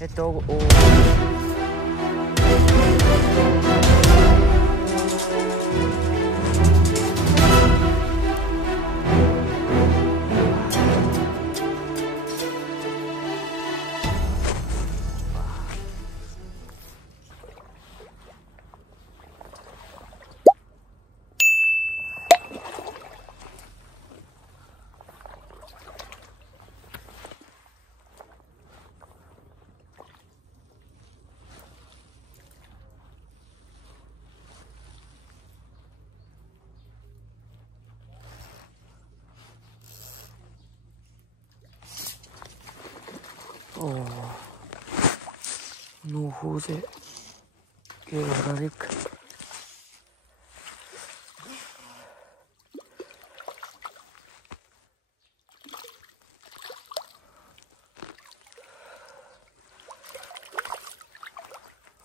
Ето го. Много хубаво се е добра рибка.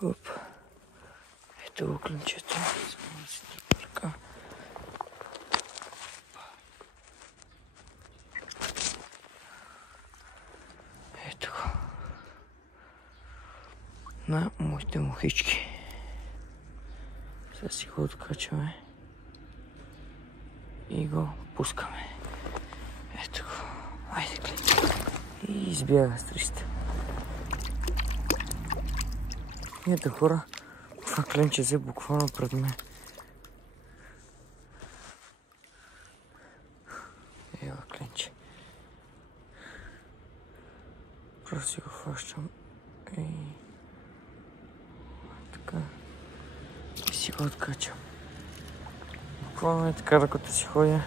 Оп. Ето го клинчето. Само да си тръпа ръка. Ето го. На моите мухички. Сега си го откачваме и го пускаме. Ето го. Айде, клинче. И избяга с 300. Ето хора, това клинче взе буквално пред мен. Ева клинче. Просто си го фащам и така и си го откачам. Буквално е така, докато си ходя,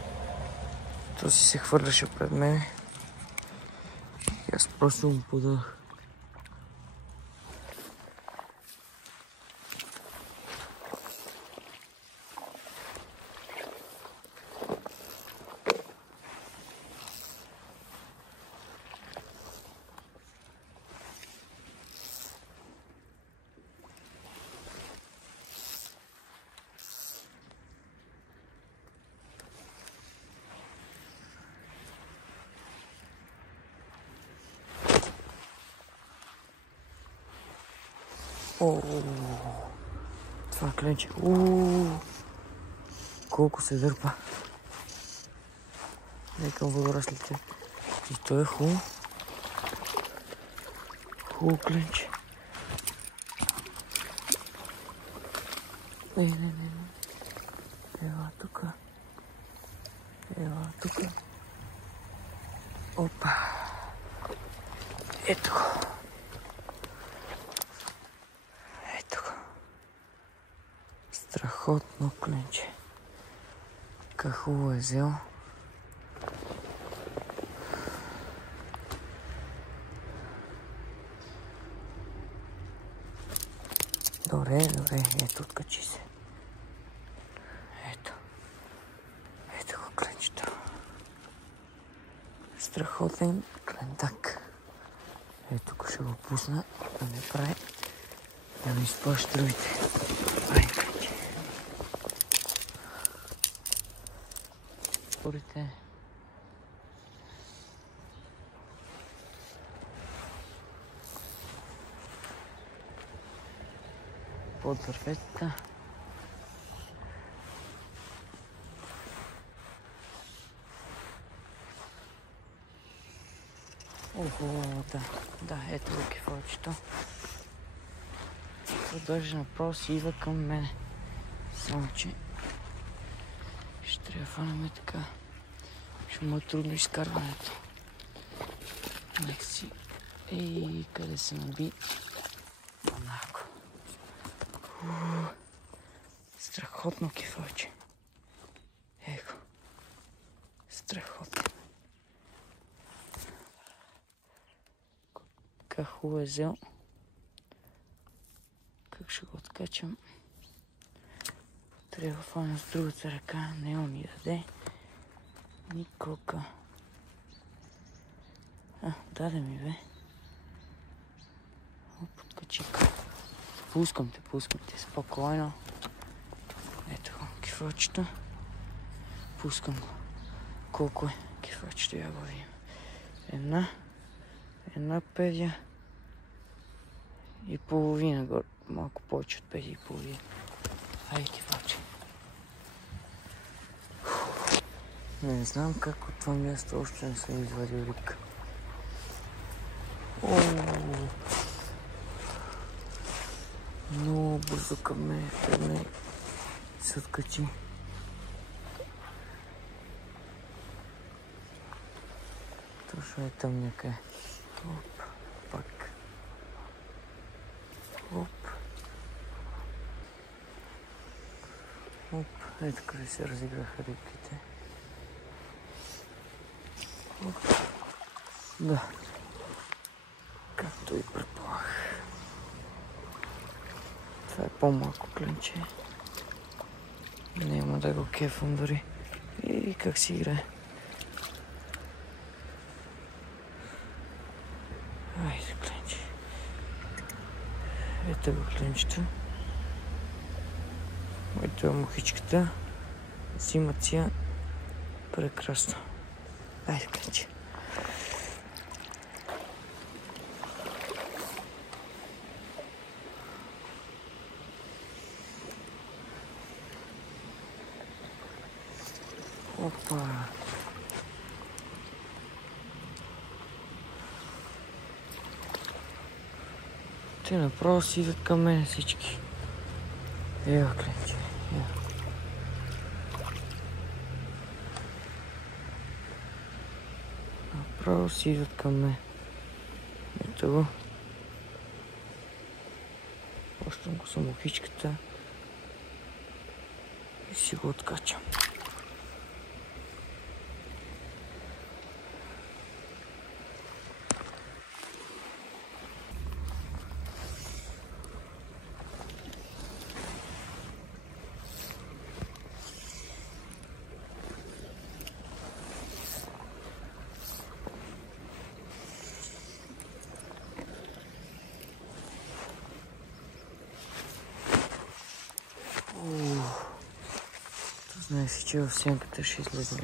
то си се хвърляше пред мен и аз просто му подах. Това клинче. Колко се дърпа. Некъм водораслите. И то е хубаво. Хубаво клинче. Не. Ела тука. Опа. Ето го. Страхотно клинче. Как хубаво е взел. Добре, ето откачи се. Ето го клинчето. Страхотен клентак. Ето го ще го пусна да не прави, да не изплаши другите. Спорите. Под дърветата. Да, ето го кефалчето. Продължи направо си идва към мене. Само че ще трябва да фанаме така. Ще му е трудно изкарването. Нека си. Ей, къде се наби? Онако. Страхотно кефалче. Его. Страхотно. Как хубаво е взел. Как ще го откачам? Трябва да фана с другата ръка. Не ми даде. Никога. Даде ми, бе. Подкачика. Пускам те, спокойно. Ето го, кефачето. Пускам го. Колко е кефачето, я го видим. Една педя и половина горе. Малко повече от 5,5. Айде, кефалче. Не знам как от това място още не съм извадил рибка. Много бързо към мен, се откачи. Точно е там някъде. Оп, пак. Оп. Оп, ето къде се разиграха рибките. Оп. Да. Както и предполагах. Това е по-малко кленче. Няма да го кефам дори. И как си играе. Айде, кленче. Ето го кленчето. Ето е мухичката. Взимат си я прекрасно. Айде, кленче. Опа! Те направо си идват към мен всички. Ева, кленче, ева. Направо си идват към мен. Ето го. Пощам го за мухичката и си го откачам. Знаеш, че в сянката ще излезе.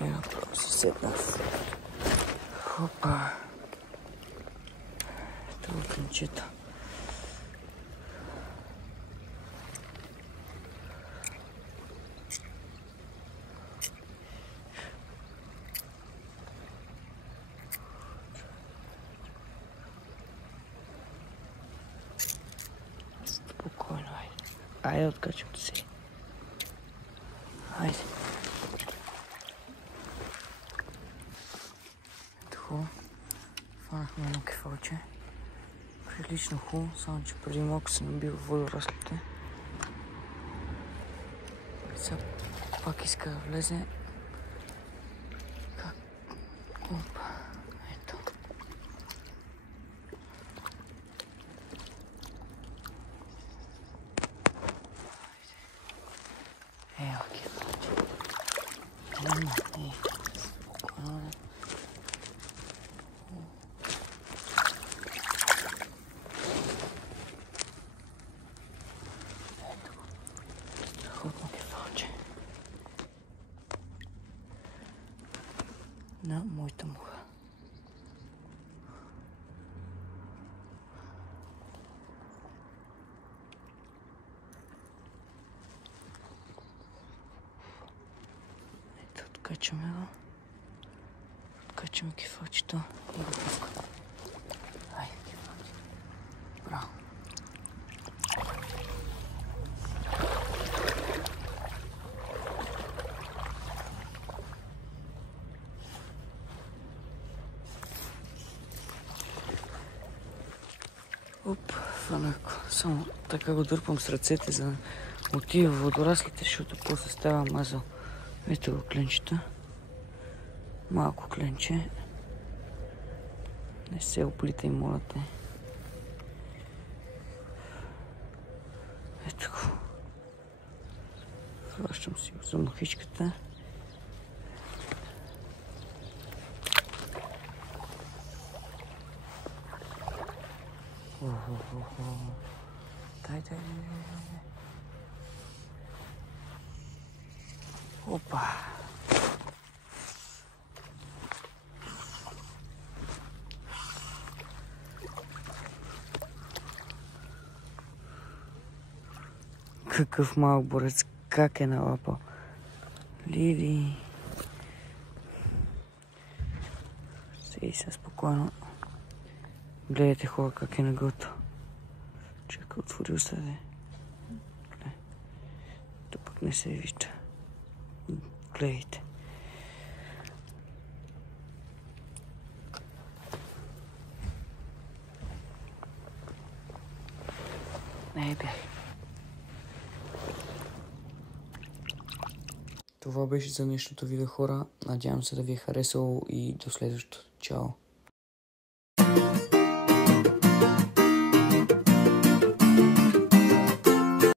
Ела, право си седна. Хопа. Ето го кленчето. Спокойно, айде. Айде, откачам се. Айде. Ето хубаво. Фанахме едно кефалче. Прилично хубаво, само че преди малко се набива водораслите. Сега пак иска да влезе. Как? Опа. Ето. Ева, кефалче. Няма, спокойно. Хубаво кефалче. На моята муха. Ето, откачаме го. Откачаме кефалчето и го пускаме. Айде, кефалче. Браво. Оп, фанах го. Само така го дърпам с ръцете, за да отива в водораслите, защото после става мазал. Ето го кленчета. Малко кленче. Не се оплитай, моля те. Ето го. Хващам си го за мухичката. Дай. Опа. Какъв малък борец, как е налапал. Лили. Седи се спокойно. Гледайте хора как е нагото. Чакай, отворил се да. То пък не се вижда. Гледайте. Не бях. Това беше за днешното видео, хора. Надявам се да ви е харесало и до следващото. Чао!